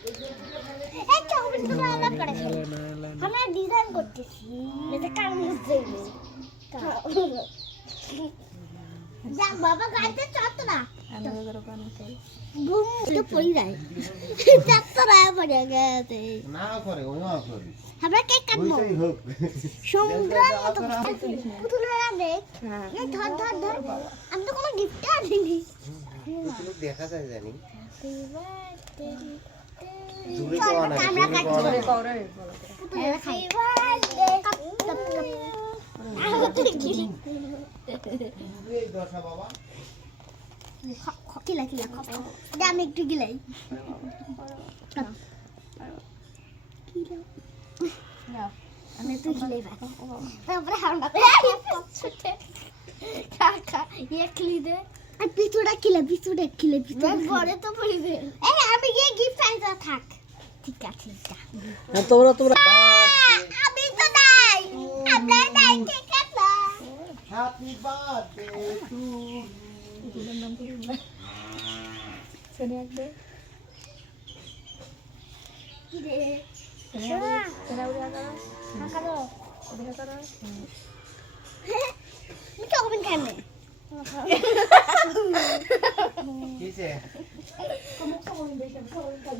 এই চকলেটগুলো আলাদা করে ফেলো। আমরা ডিজাইন করতেছি যাতে কারণ বুঝতে যা বাবা গাইতে চত না বুম তো পড়ি যায় চত না পড়ে গেছে না করে ওই না করে আমরা কেক কাটবো ওইটাই হোক সমুদ্রের মতো পুতুলেরা দেখ এই ধর ধর ধর আমি তো কোনো গিফট আনিনি পুতুল দেখা যায় জানি দূরে তো আনা দূরে করে পুতুলেরা খাই এই দশা বাবা কিলা কিলা আমি একটু গিলাই আমি তুই গিলাই তারপরে আমরা কাকা একলি দে পিছুটা কিলা পরে তো পড়ি দে এই আমি গিয়ে গিফট আনতে থাক ঠিক আছে তোমরা আমি তো নাই আপনার নাই ঠিক আছে হ্যাপি বার্থডে টু কি রে আমি চকলেট খাইবে কিসে